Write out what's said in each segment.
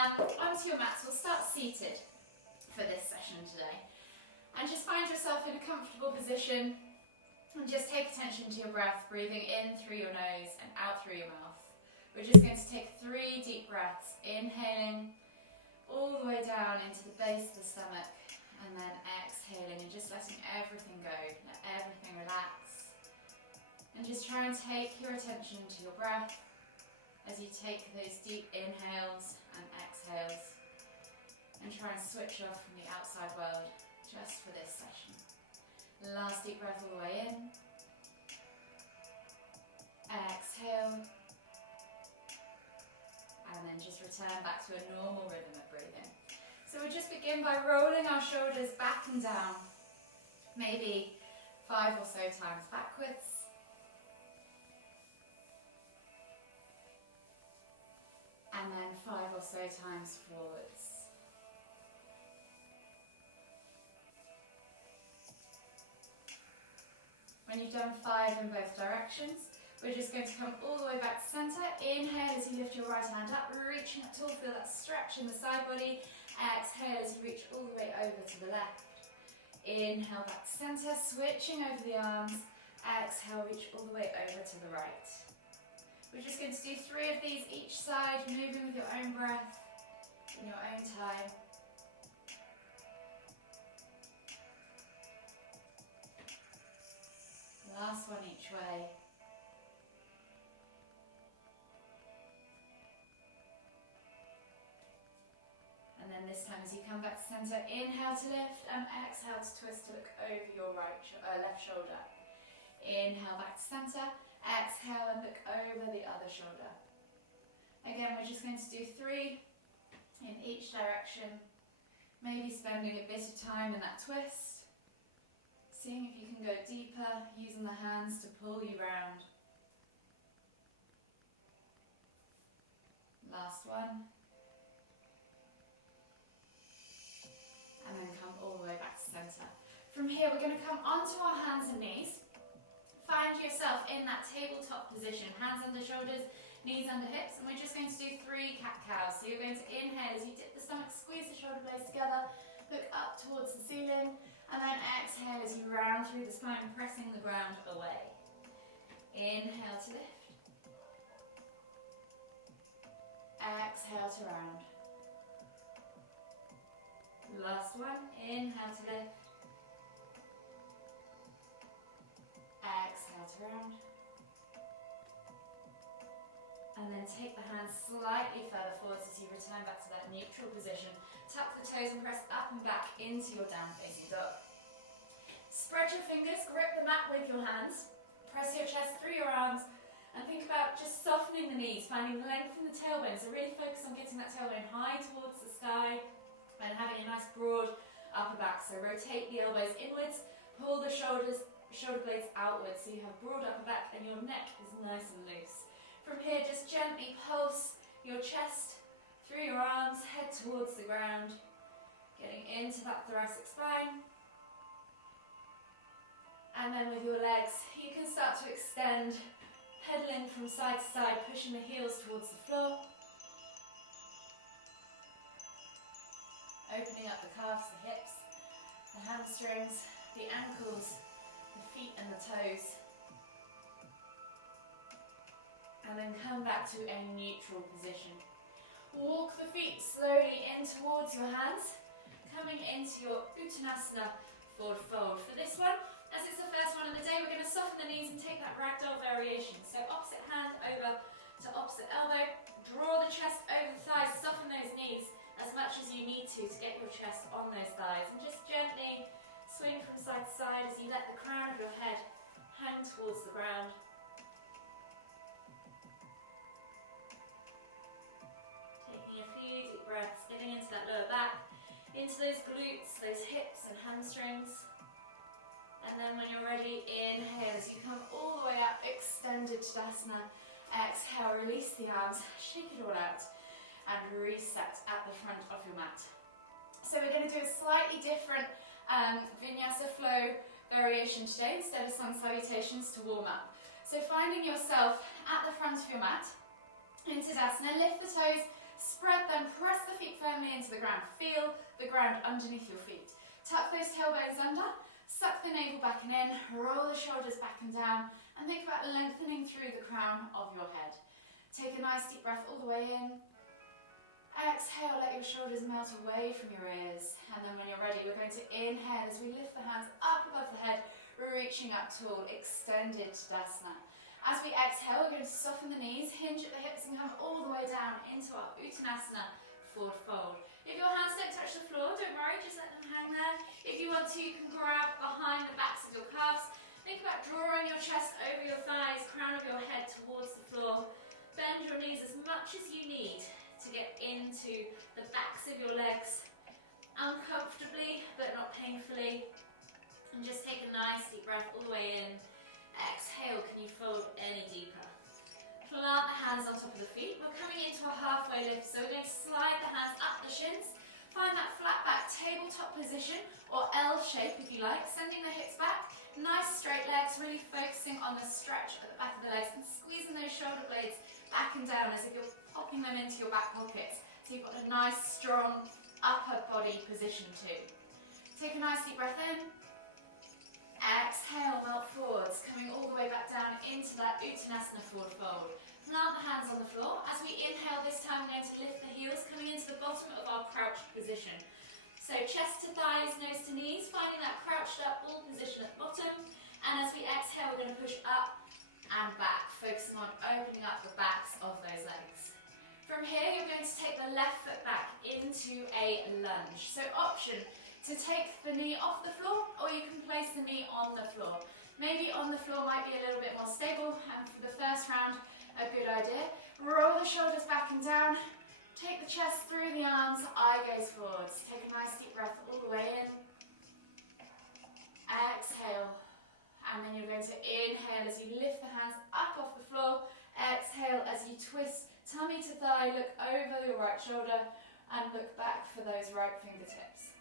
onto your mats. We'll start seated for this session today. And just find yourself in a comfortable position and just take attention to your breath, breathing in through your nose and out through your mouth. We're just going to take 3 deep breaths, inhaling all the way down into the base of the stomach and then exhaling and just letting everything go, let everything relax. And just try and take your attention to your breath as you take those deep inhales and exhales and try and switch off from the outside world just for this session. Last deep breath all the way in. Exhale. And then just return back to a normal rhythm of breathing. So we'll just begin by rolling our shoulders back and down, maybe 5 or so times backwards. And then 5 or so times forwards. When you've done 5 in both directions, we're just going to come all the way back to centre. Inhale as you lift your right hand up, reaching up tall, feel that stretch in the side body. Exhale as you reach all the way over to the left. Inhale back to centre, switching over the arms. Exhale, reach all the way over to the right. We're just going to do 3 of these each side, moving with your own breath, in your own time. Last one each way. And then this time as you come back to centre, inhale to lift and exhale to twist to look over your left shoulder. Inhale back to centre, exhale and look over the other shoulder. Again, we're just going to do 3 in each direction, maybe spending a bit of time in that twist. Seeing if you can go deeper, using the hands to pull you round. Last one. And then come all the way back to centre. From here, we're going to come onto our hands and knees. Find yourself in that tabletop position. Hands under shoulders, knees under hips. And we're just going to do 3 cat-cows. So you're going to inhale as you dip the stomach, squeeze the shoulder blades together, look up towards the ceiling. And then exhale as you round through the spine, pressing the ground away. Inhale to lift. Exhale to round. Last one. Inhale to lift. Exhale to round. And then take the hands slightly further forwards as you return back to that neutral position. Tuck the toes and press up and back into your down facing dog. Spread your fingers, grip the mat with your hands. Press your chest through your arms and think about just softening the knees, finding length in the tailbone. So really focus on getting that tailbone high towards the sky and having a nice broad upper back. So rotate the elbows inwards, pull the shoulder blades outwards so you have broad upper back and your neck is nice and loose. From here, just gently pulse your chest through your arms, head towards the ground, getting into that thoracic spine. And then with your legs, you can start to extend, pedaling from side to side, pushing the heels towards the floor. Opening up the calves, the hips, the hamstrings, the ankles, the feet and the toes. And then come back to a neutral position. Walk the feet slowly in towards your hands, coming into your Uttanasana forward fold. For this one, as it's the first one of the day, we're going to soften the knees and take that ragdoll variation. So opposite hand over to opposite elbow, draw the chest over the thighs, soften those knees as much as you need to get your chest on those thighs. And just gently swing from side to side as you let the crown of your head hang towards the ground. Taking a few deep breaths, getting into that lower back, into those glutes, those hips and hamstrings. And then when you're ready, inhale as you come all the way up, extended Tadasana. Exhale, release the arms, shake it all out, and reset at the front of your mat. So we're going to do a slightly different vinyasa flow variation today instead of sun salutations to warm up. So finding yourself at the front of your mat in Tadasana, lift the toes Spread them, press the feet firmly into the ground. Feel the ground underneath your feet. Tuck those tailbones under, suck the navel back and in, roll the shoulders back and down, and think about lengthening through the crown of your head. Take a nice deep breath all the way in. Exhale, let your shoulders melt away from your ears. And then when you're ready, we're going to inhale as we lift the hands up above the head, reaching up tall, extended Tadasana. As we exhale, we're going to soften the knees, hinge at the hips and come all the way down into our Uttanasana, forward fold. If your hands don't touch the floor, don't worry, just let them hang there. If you want to, you can grab behind the backs of your calves. Think about drawing your chest over your thighs, crown of your head towards the floor. Bend your knees as much as you need to get into the backs of your legs, uncomfortably but not painfully. And just take a nice deep breath all the way in. Exhale, can you fold any deeper? Plant the hands on top of the feet. We're coming into a halfway lift, so we're going to slide the hands up the shins. Find that flat back tabletop position, or L shape if you like, sending the hips back. Nice straight legs, really focusing on the stretch at the back of the legs and squeezing those shoulder blades back and down as if you're popping them into your back pockets. So you've got a nice strong upper body position too. Take a nice deep breath in. Exhale, melt forwards, coming all the way back down into that Uttanasana forward fold. Plant the hands on the floor. As we inhale this time, we're going to lift the heels, coming into the bottom of our crouched position. So chest to thighs, nose to knees, finding that crouched up ball position at the bottom. And as we exhale, we're going to push up and back, focusing on opening up the backs of those legs. From here, you're going to take the left foot back into a lunge. So option to take the knee off the floor, or you can place the knee on the floor. Maybe on the floor might be a little bit more stable, and for the first round, a good idea. Roll the shoulders back and down, take the chest through the arms, eye gaze forwards. Take a nice deep breath all the way in. Exhale, and then you're going to inhale as you lift the hands up off the floor. Exhale as you twist tummy to thigh, look over your right shoulder, and look back for those right fingertips.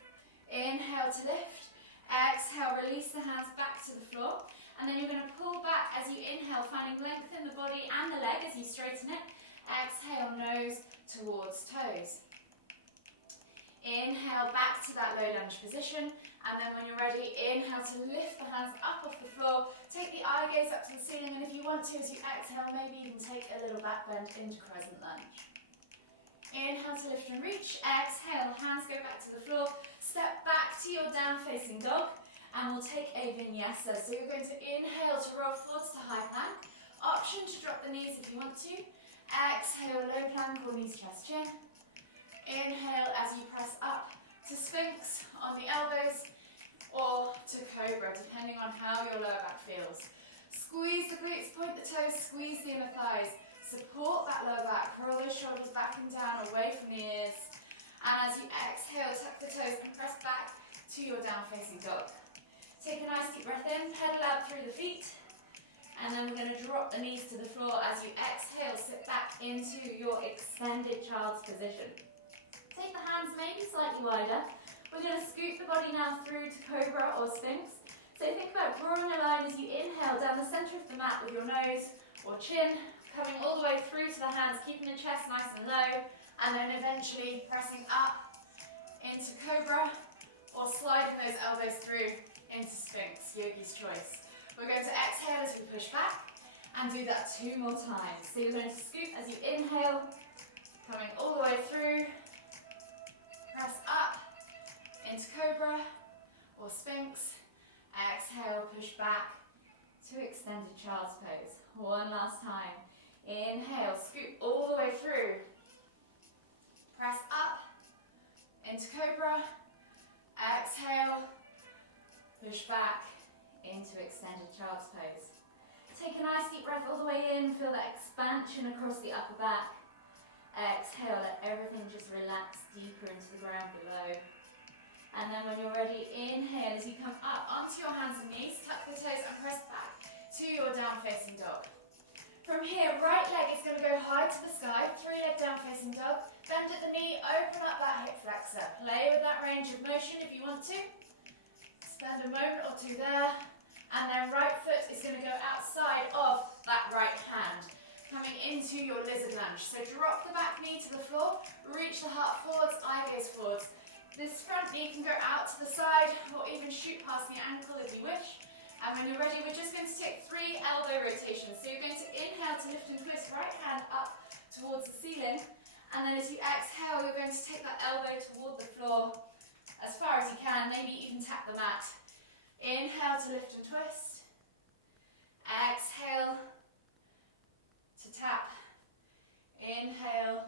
Inhale to lift, exhale, release the hands back to the floor, and then you're going to pull back as you inhale, finding length in the body and the leg as you straighten it. Exhale, nose towards toes. Inhale back to that low lunge position, and then when you're ready, inhale to lift the hands up off the floor, take the eye gaze up to the ceiling, and if you want to, as you exhale, maybe even take a little back bend into crescent lunge. Inhale to lift and reach, exhale, hands go back to the floor. Step back to your down-facing dog, and we'll take a vinyasa. So you're going to inhale to roll forwards to high plank. Option to drop the knees if you want to. Exhale, low plank or knees, chest, chin. Inhale as you press up to Sphinx on the elbows, or to Cobra, depending on how your lower back feels. Squeeze the glutes, point the toes, squeeze the inner thighs. Support that lower back, roll those shoulders back and down, away from the ears. And as you exhale, tuck the toes and press back to your down-facing dog. Take a nice deep breath in, pedal out through the feet. And then we're going to drop the knees to the floor. As you exhale, sit back into your extended child's position. Take the hands maybe slightly wider. We're going to scoop the body now through to Cobra or Sphinx. So think about drawing a line as you inhale down the center of the mat with your nose or chin, coming all the way through to the hands, keeping the chest nice and low, and then eventually pressing up into Cobra or sliding those elbows through into Sphinx, yogi's choice. We're going to exhale as we push back and do that 2 more times. So you're going to scoop as you inhale, coming all the way through, press up into Cobra or Sphinx, exhale, push back to extended child's pose. One last time. Inhale, scoop all the way through. Press up into Cobra. Exhale, push back into extended child's pose. Take a nice deep breath all the way in. Feel that expansion across the upper back. Exhale, let everything just relax deeper into the ground below. And then when you're ready, inhale as you come up onto your hands and knees, tuck the toes and press back to your down-facing dog. From here, right leg is going to go high to the sky, 3-leg down-facing dog. Bend at the knee, open up that hip flexor. Play with that range of motion if you want to. Spend a moment or two there. And then right foot is going to go outside of that right hand, coming into do your lizard lunge. So drop the back knee to the floor, reach the heart forwards, eye gaze forwards. This front knee can go out to the side or even shoot past the ankle if you wish. And when you're ready, we're just going to take 3 elbow rotations. So you're going to inhale to lift and twist, right hand up towards the ceiling. And then as you exhale, you're going to take that elbow toward the floor as far as you can, maybe even tap the mat. Inhale to lift and twist. Exhale to tap. Inhale,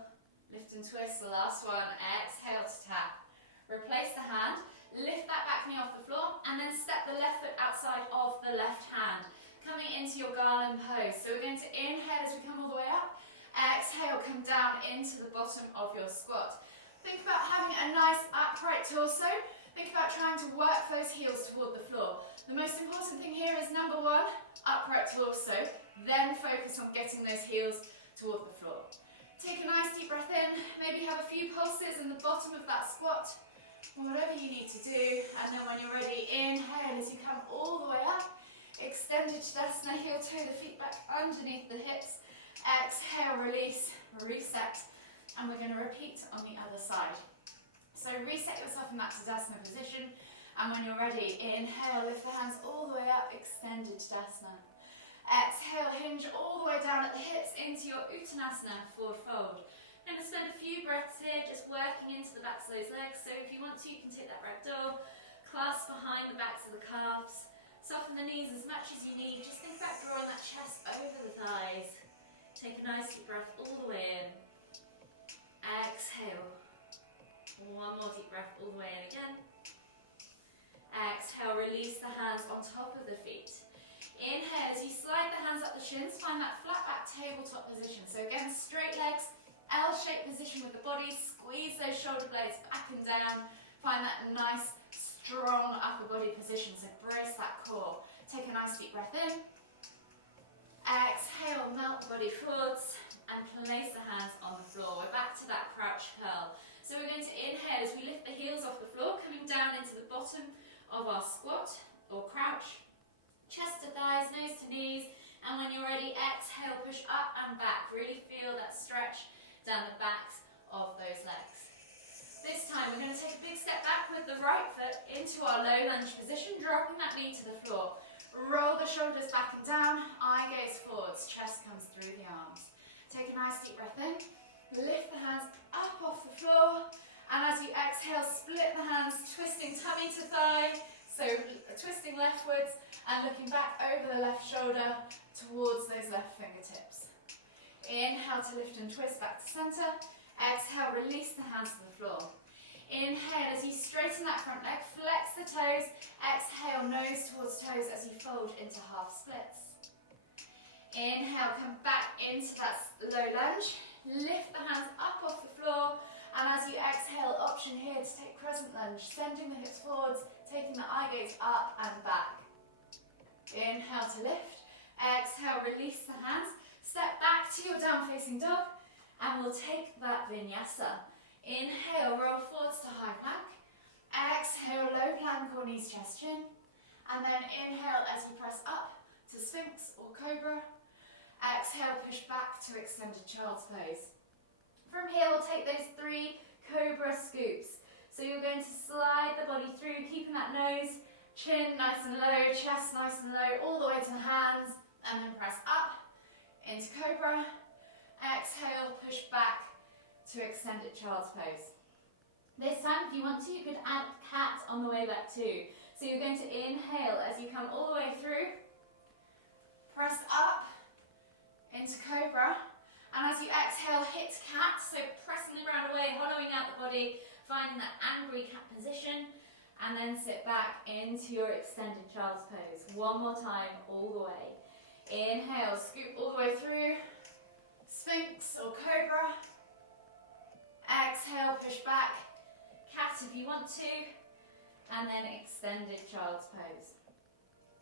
lift and twist. The last one. Exhale to tap. Replace the hand. Lift that back knee off the floor and then step the left foot outside of the left hand. Coming into your garland pose. So we're going to inhale as we come all the way up. Exhale, come down into the bottom of your squat. Think about having a nice upright torso. Think about trying to work those heels toward the floor. The most important thing here is number 1, upright torso. Then focus on getting those heels toward the floor. Take a nice deep breath in. Maybe have a few pulses in the bottom of that squat. Whatever you need to do. And then when you're ready, inhale as you come all the way up. Extended Tadasana, heel toe the feet back underneath the hips. Exhale, release, reset. And we're going to repeat on the other side. So reset yourself in that Tadasana position. And when you're ready, inhale, lift the hands all the way up, extended Tadasana. Exhale, hinge all the way down at the hips into your Uttanasana, forward fold. I'm going to spend a few breaths here, just working into the backs of those legs. So if you want to, you can take that ragdoll, clasp behind the backs of the calves, soften the knees as much as you need. Just think about drawing that chest over the thighs. Take a nice deep breath all the way in. Exhale. One more deep breath all the way in again. Exhale, release the hands on top of the feet. Inhale, as you slide the hands up the shins, find that flat back tabletop position. So again, straight legs, L-shaped position with the body, squeeze those shoulder blades back and down. Find that nice, strong upper body position, so brace that core. Take a nice deep breath in. Exhale, melt the body forwards and place the hands on the floor. We're back to that crouch curl. So we're going to inhale as we lift the heels off the floor, coming down into the bottom of our squat or crouch. Chest to thighs, nose to knees. And when you're ready, exhale, push up and back. Really feel that stretch down the backs of those legs. This time we're going to take a big step back with the right foot into our low lunge position, dropping that knee to the floor. Roll the shoulders back and down, eye gaze forwards, chest comes through the arms. Take a nice deep breath in, lift the hands up off the floor, and as you exhale, split the hands, twisting tummy to thigh, so twisting leftwards and looking back over the left shoulder towards those left fingertips. Inhale to lift and twist back to center. Exhale, release the hands to the floor. Inhale as you straighten that front leg, flex the toes. Exhale, nose towards toes as you fold into half splits. Inhale, come back into that low lunge. Lift the hands up off the floor. And as you exhale, option here to take crescent lunge, sending the hips forwards, taking the eye gaze up and back. Inhale to lift. Exhale, release the hands. Step back to your down-facing dog, and we'll take that vinyasa. Inhale, roll forwards to high plank. Exhale, low plank or knees, chest, chin. And then inhale as you press up to Sphinx or Cobra. Exhale, push back to extended child's pose. From here, we'll take those 3 Cobra scoops. So you're going to slide the body through, keeping that nose, chin nice and low, chest nice and low, all the way to the hands, and then press up into Cobra. Exhale, push back to extended child's pose. This time, if you want to, you could add cat on the way back too. So you're going to inhale as you come all the way through, press up into Cobra, and as you exhale, hit cat, so pressing the ground away, hollowing out the body, finding that angry cat position, and then sit back into your extended child's pose. One more time, all the way. Inhale, scoop all the way through, Sphinx or Cobra. Exhale, push back, cat if you want to, and then extended child's pose.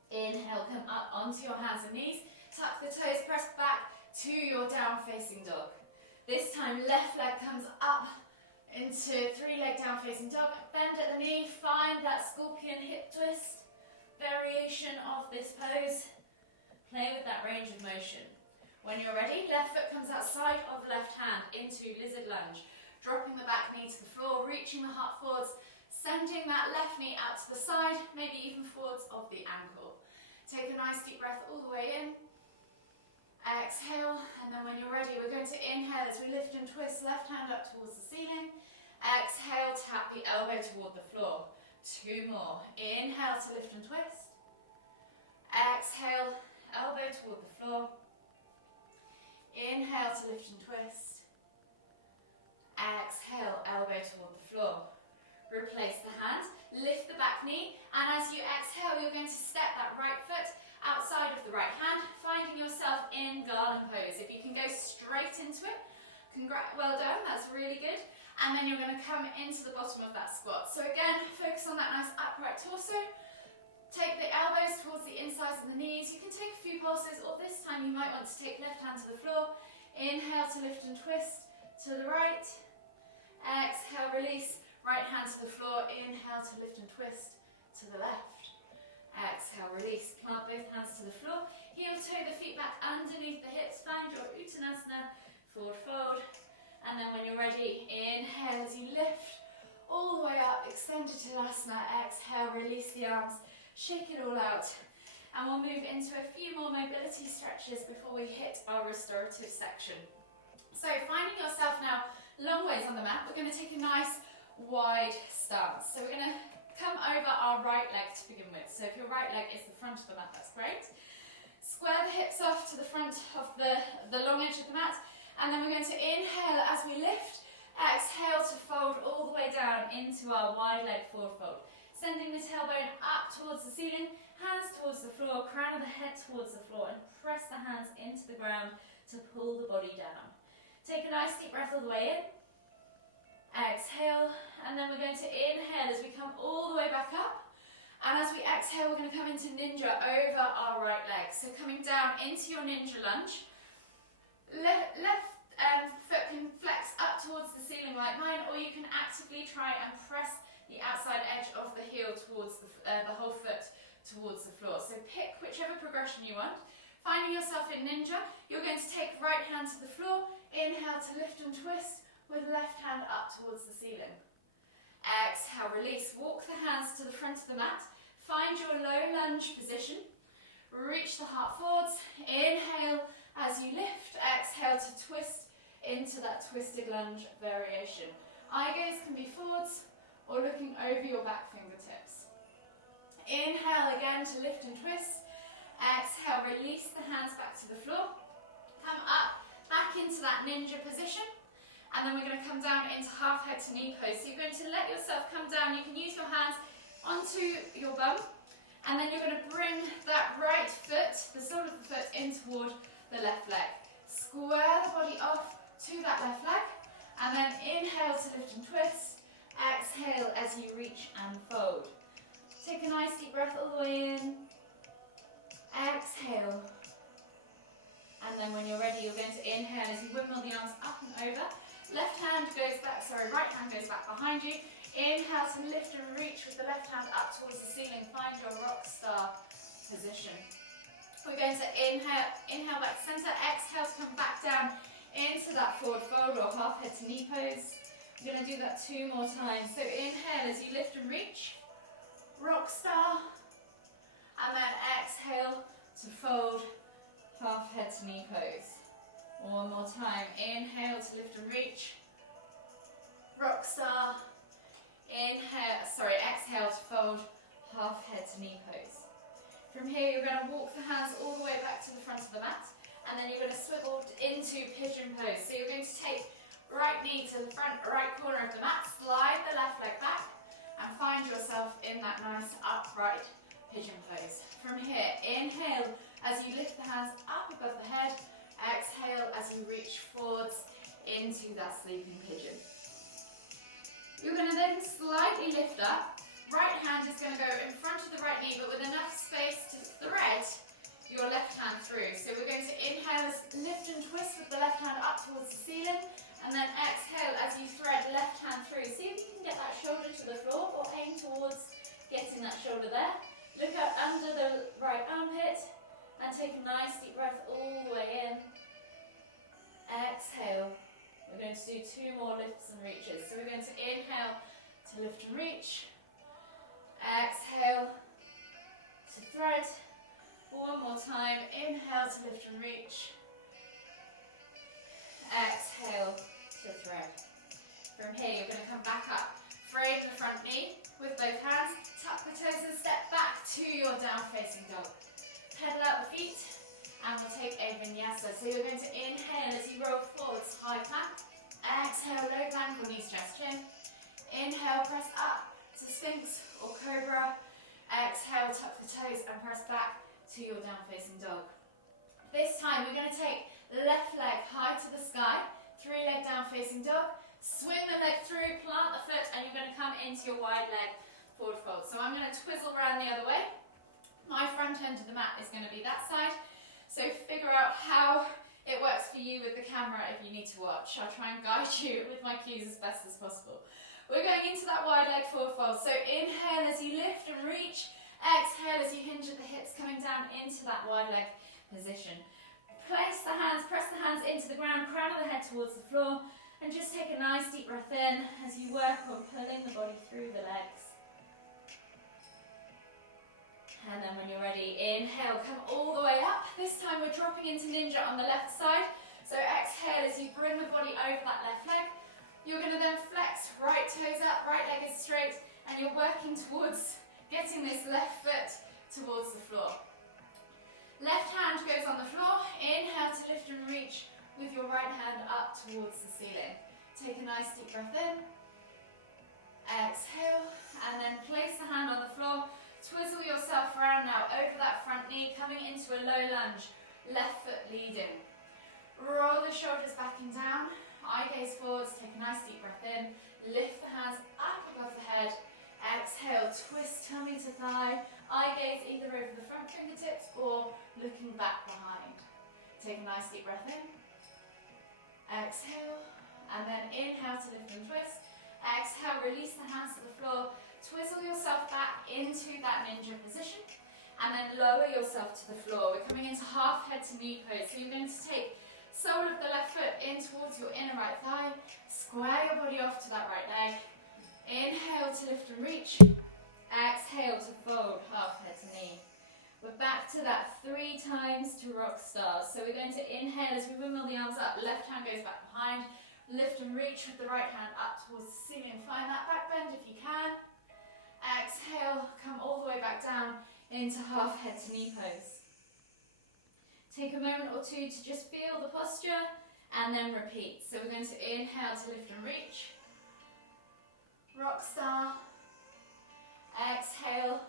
Inhale, come up onto your hands and knees, tuck the toes, press back to your down-facing dog. This time, left leg comes up into 3-leg down-facing dog, bend at the knee, find that scorpion hip twist, variation of this pose. Play with that range of motion. When you're ready, left foot comes outside of the left hand into lizard lunge. Dropping the back knee to the floor, reaching the heart forwards, sending that left knee out to the side, maybe even forwards of the ankle. Take a nice deep breath all the way in. Exhale, and then when you're ready, we're going to inhale as we lift and twist, left hand up towards the ceiling. Exhale, tap the elbow toward the floor. 2 more. Inhale to lift and twist. Exhale, elbow toward the floor. Inhale to lift and twist. Exhale, elbow toward the floor. Replace the hand, lift the back knee, and as you exhale, you're going to step that right foot outside of the right hand, finding yourself in garland pose. If you can go straight into it, well done, that's really good. And then you're going to come into the bottom of that squat. So again, focus on that nice upright torso. Take the elbows towards the insides of the knees. You can take a few pulses, or this time you might want to take left hand to the floor. Inhale to lift and twist to the right. Exhale, release. Right hand to the floor. Inhale to lift and twist to the left. Exhale, release. Plant both hands to the floor. Heel toe the feet back underneath the hips. Find your Uttanasana. Forward fold. And then when you're ready, inhale as you lift all the way up. Extended Tadasana. Exhale, release the arms. Shake it all out. And we'll move into a few more mobility stretches before we hit our restorative section. So finding yourself now long ways on the mat, we're going to take a nice wide stance. So we're going to come over our right leg to begin with. So if your right leg is the front of the mat, that's great. Square the hips off to the front of the long edge of the mat. And then we're going to inhale as we lift. Exhale to fold all the way down into our wide leg forward fold. Sending the tailbone up towards the ceiling, hands towards the floor, crown of the head towards the floor, and press the hands into the ground to pull the body down. Take a nice deep breath all the way in. Exhale, and then we're going to inhale as we come all the way back up. And as we exhale, we're going to come into ninja over our right leg. So coming down into your ninja lunge. Left foot can flex up towards the ceiling like mine, or you can actively try and press the outside edge of the heel towards the whole foot towards the floor. So pick whichever progression you want. Finding yourself in ninja, you're going to take right hand to the floor, inhale to lift and twist with left hand up towards the ceiling. Exhale, release, walk the hands to the front of the mat, find your low lunge position, reach the heart forwards, inhale as you lift, exhale to twist into that twisted lunge variation. Eye gaze can be forwards or looking over your back fingertips. Inhale again to lift and twist. Exhale, release the hands back to the floor. Come up, back into that ninja position. And then we're going to come down into half head to knee pose. So you're going to let yourself come down. You can use your hands onto your bum. And then you're going to bring that right foot, the sole of the foot, in toward the left leg. Square the body off to that left leg. And then inhale to lift and twist. Exhale as you reach and fold. Take a nice deep breath all the way in. Exhale. And then when you're ready, you're going to inhale as you windmill the arms up and over. Right hand goes back behind you. Inhale to lift and reach with the left hand up towards the ceiling. Find your rock star position. We're going to inhale back to center. Exhale to come back down into that forward fold or half head to knee pose. We're going to do that 2 more times. So inhale as you lift and reach. Rock star. And then exhale to fold, half head to knee pose. One more time. Inhale to lift and reach. Rock star. Exhale to fold, half head to knee pose. From here you're going to walk the hands all the way back to the front of the mat, and then you're going to swivel into pigeon pose. So you're going to take right knee to the front right corner of the mat, slide the left leg back, and find yourself in that nice upright pigeon pose. From here, inhale as you lift the hands up above the head, exhale as you reach forwards into that sleeping pigeon. You're going to then slightly lift up. Right hand is going to go in front of the right knee, but with enough space to thread your left hand through. So we're going to inhale, lift and twist with the left hand up towards the ceiling, and then exhale as you thread left hand through. See if you can get that shoulder to the floor, or aim towards getting that shoulder there. Look up under the right armpit, and take a nice deep breath all the way in. do 2 more lifts and reaches. So we're going to inhale to lift and reach. Exhale to thread. One more time. Inhale to lift and reach. Exhale to thread. From here, you're going to come back up. Frame the front knee with both hands. Tuck the toes and step back to your down facing dog. Pedal out the feet and we'll take a vinyasa. So you're going to inhale as you roll forwards, high plank. Exhale, low plank or knee stress chin. Inhale, press up to Sphinx or Cobra. Exhale, tuck the toes and press back to your down facing dog. This time we're going to take left leg high to the sky, 3-leg down facing dog. Swing the leg through, plant the foot, and you're going to come into your wide leg forward fold. So I'm going to twizzle around the other way. My front end of the mat is going to be that side. So figure out how it works for you with the camera if you need to watch. I'll try and guide you with my cues as best as possible. We're going into that wide leg forward fold. So inhale as you lift and reach. Exhale as you hinge at the hips, coming down into that wide leg position. Place the hands, press the hands into the ground, crown of the head towards the floor. And just take a nice deep breath in as you work on pulling the body through the legs. And then when you're ready, inhale, come all the way up. This time we're dropping into ninja on the left side. So exhale as you bring the body over that left leg. You're going to then flex, right toes up, right leg is straight, and you're working towards getting this left foot towards the floor. Left hand goes on the floor. Inhale to lift and reach with your right hand up towards the ceiling. Take a nice deep breath in. Exhale, and then place the hand on the floor. Twizzle yourself around now over that front knee, coming into a low lunge. Left foot leading. Roll the shoulders back and down. Eye gaze forwards. Take a nice deep breath in. Lift the hands up above the head. Exhale, twist tummy to thigh. Eye gaze either over the front fingertips or looking back behind. Take a nice deep breath in. Exhale, and then inhale to lift and twist. Exhale, release the hands to the floor. Twizzle yourself back into that ninja position. And then lower yourself to the floor. We're coming into half head to knee pose. So you're going to take sole of the left foot in towards your inner right thigh. Square your body off to that right leg. Inhale to lift and reach. Exhale to fold, half head to knee. We're back to that 3 times to rock stars. So we're going to inhale as we windmill the arms up. Left hand goes back behind. Lift and reach with the right hand up towards the ceiling. Find that back bend if you can. Exhale, come all the way back down into half head to knee pose. Take a moment or two to just feel the posture and then repeat. So we're going to inhale to lift and reach. Rock star. Exhale.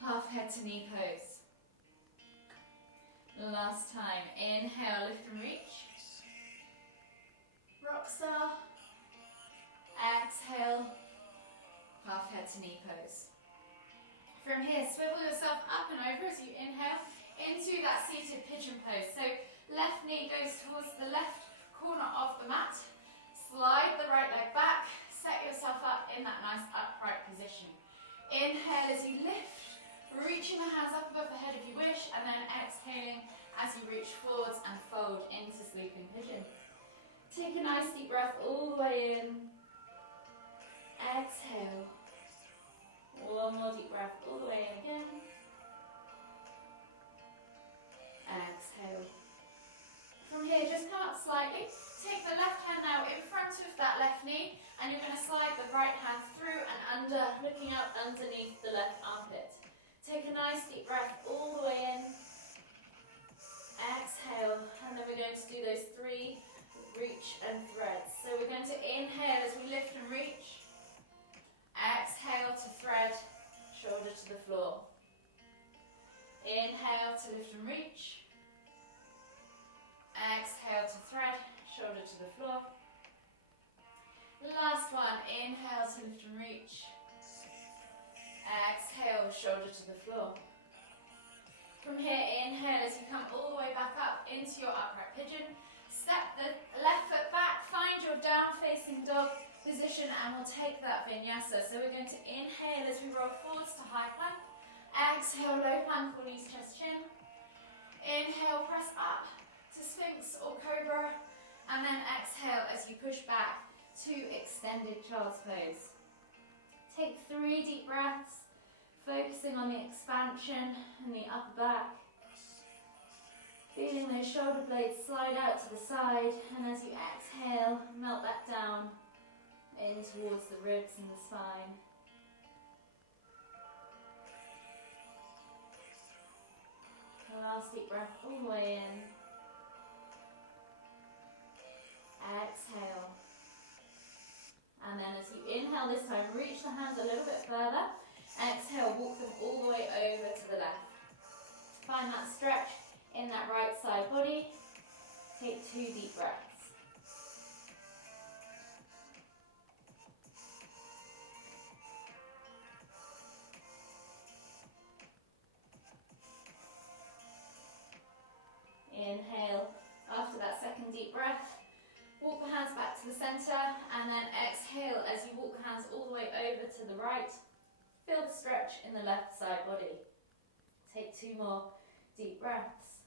Half head to knee pose. Last time. Inhale, lift and reach. Rock star. Exhale. Half head to knee pose. From here, swivel yourself up and over as you inhale into that seated pigeon pose. So left knee goes towards the left corner of the mat. Slide the right leg back. Set yourself up in that nice upright position. Inhale as you lift. Reaching the hands up above the head if you wish, and then exhaling as you reach forwards and fold into sleeping pigeon. Take a nice deep breath all the way in. Exhale. One more deep breath all the way in again. Exhale. From here, just come up slightly. Take the left hand now in front of that left knee, and you're going to slide the right hand through and under, looking out underneath the left armpit. Take a nice deep breath all the way in. Exhale, and then we're going to do those 3 reach and threads. So we're going to inhale as we lift and reach. Exhale to thread, shoulder to the floor. Inhale to lift and reach. Exhale to thread, shoulder to the floor. Last one, inhale to lift and reach. Exhale, shoulder to the floor. From here, inhale as you come all the way back up into your upright pigeon. Step the left foot back, find your down facing dog position, and we'll take that vinyasa. So we're going to inhale as we roll forwards to high plank. Exhale, low plank or knees, chest, chin. Inhale, press up to Sphinx or Cobra. And then exhale as you push push back to extended child's pose. Take 3 deep breaths, focusing on the expansion in the upper back. Feeling those shoulder blades slide out to the side, and as you exhale, melt that down in towards the ribs and the spine. Last deep breath all the way in. Exhale. And then as you inhale this time, reach the hands a little bit further. Exhale, walk them all the way over to the left. Find that stretch in that right side body. Take 2 deep breaths. Inhale, after that second deep breath, walk the hands back to the center, and then exhale as you walk the hands all the way over to the right. Feel the stretch in the left side body. Take 2 more deep breaths.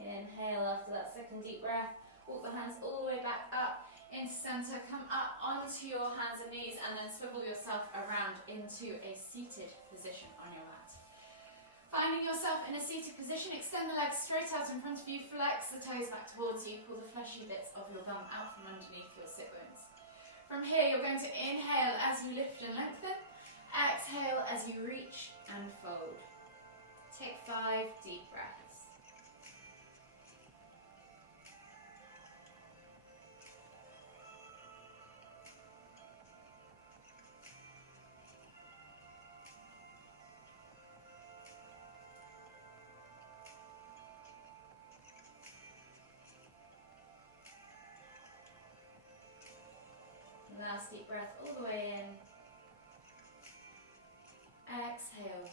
Inhale after that second deep breath. Walk the hands all the way back up into center. Come up onto your hands and knees, and then swivel yourself around into a seated position on your mat. Finding yourself in a seated position, extend the legs straight out in front of you, flex the toes back towards you, pull the fleshy bits of your bum out from underneath your sit bones. From here, you're going to inhale as you lift and lengthen, exhale as you reach and fold. Take 5 deep breaths. Last deep breath all the way in. Exhale.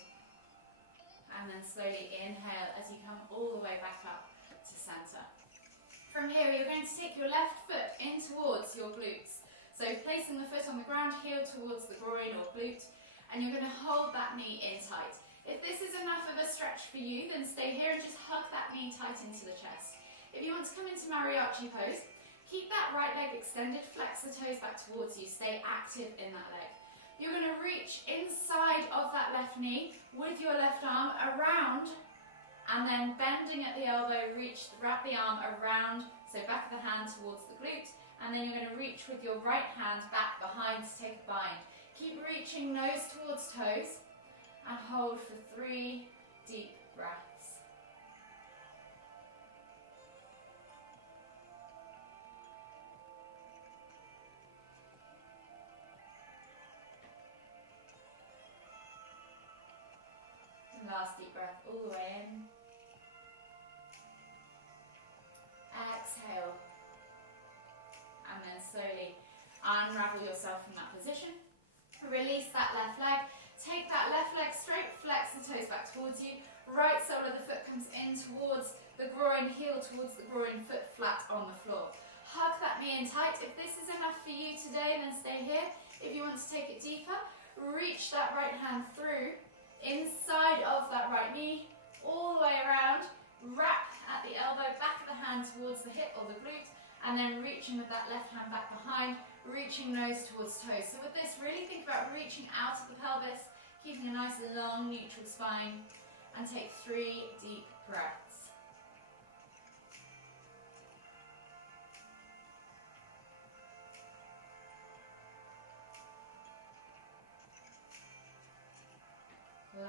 And then slowly inhale as you come all the way back up to center. From here, you're going to take your left foot in towards your glutes. So placing the foot on the ground, heel towards the groin or glute, and you're going to hold that knee in tight. If this is enough of a stretch for you, then stay here and just hug that knee tight into the chest. If you want to come into mariachi pose, keep that right leg extended, flex the toes back towards you, stay active in that leg. You're going to reach inside of that left knee with your left arm around, and then bending at the elbow, wrap the arm around, so back of the hand towards the glute, and then you're going to reach with your right hand back behind to take a bind. Keep reaching nose towards toes, and hold for 3 deep breaths. Last deep breath all the way in. Exhale. And then slowly unravel yourself from that position. Release that left leg. Take that left leg straight, flex the toes back towards you. Right sole of the foot comes in towards the groin, heel towards the groin, foot flat on the floor. Hug that knee in tight. If this is enough for you today, then stay here. If you want to take it deeper, reach that right hand through inside of that right knee, all the way around, wrap at the elbow, back of the hand towards the hip or the glute, and then reaching with that left hand back behind, reaching nose towards toes. So with this, really think about reaching out of the pelvis, keeping a nice long neutral spine, and take 3 deep breaths.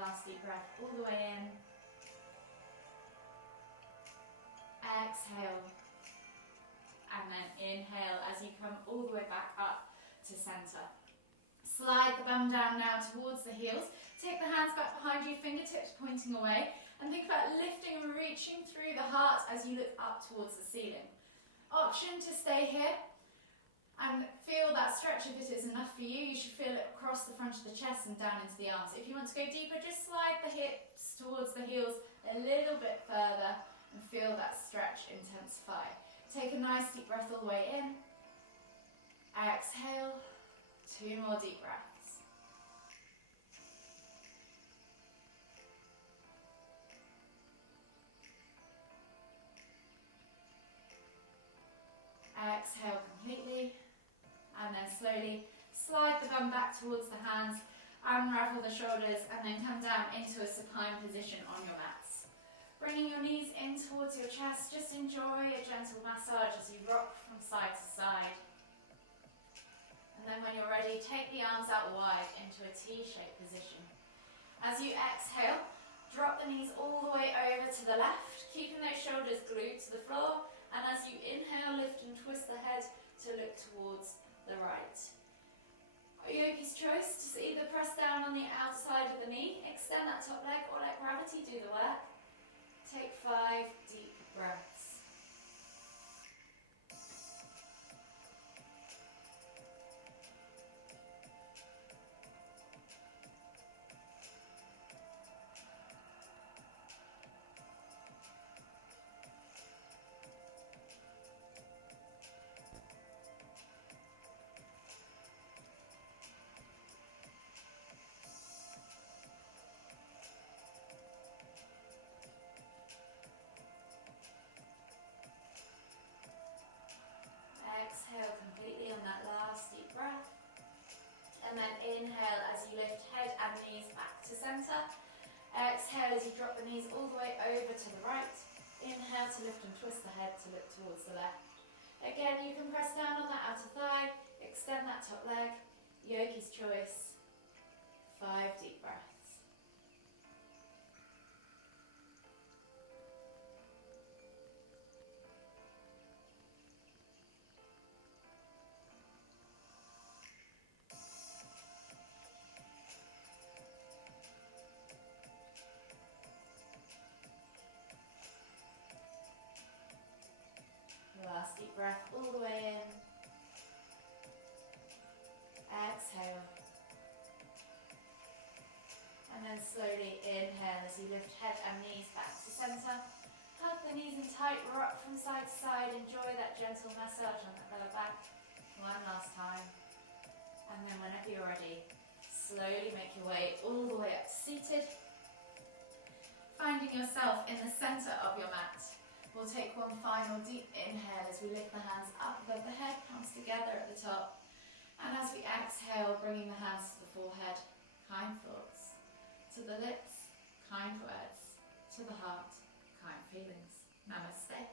Last deep breath all the way in. Exhale. And then inhale as you come all the way back up to center. Slide the bum down now towards the heels. Take the hands back behind you, fingertips pointing away. And think about lifting and reaching through the heart as you look up towards the ceiling. Option to stay here. And feel that stretch. If it is enough for you, you should feel it across the front of the chest and down into the arms. If you want to go deeper, just slide the hips towards the heels a little bit further and feel that stretch intensify. Take a nice deep breath all the way in. Exhale. 2 more deep breaths. exhale completely. And then slowly slide the bum back towards the hands, unravel the shoulders, and then come down into a supine position on your mats. Bringing your knees in towards your chest, just enjoy a gentle massage as you rock from side to side. And then when you're ready, take the arms out wide into a T-shaped position. As you exhale, drop the knees all the way over to the left, keeping those shoulders glued to the floor. And as you inhale, lift and twist the head to look towards the right. Yogi's choice, just either press down on the outside of the knee, extend that top leg, or let gravity do the work. Take 5 deep breaths. Exhale completely on that last deep breath. And then inhale as you lift head and knees back to center. Exhale as you drop the knees all the way over to the right. Inhale to lift and twist the head to look towards the left. Again, you can press down on that outer thigh, extend that top leg. Yogi's choice. 5 deep breaths. Last deep breath all the way in. Exhale. And then slowly inhale as you lift head and knees back to center. Hug the knees in tight, rock from side to side. Enjoy that gentle massage on that lower back. One last time. And then whenever you're ready, slowly make your way all the way up to seated. Finding yourself in the center of your mat. We'll take one final deep inhale as we lift the hands up above the head, palms together at the top. And as we exhale, bringing the hands to the forehead, kind thoughts. To the lips, kind words. To the heart, kind feelings. Namaste.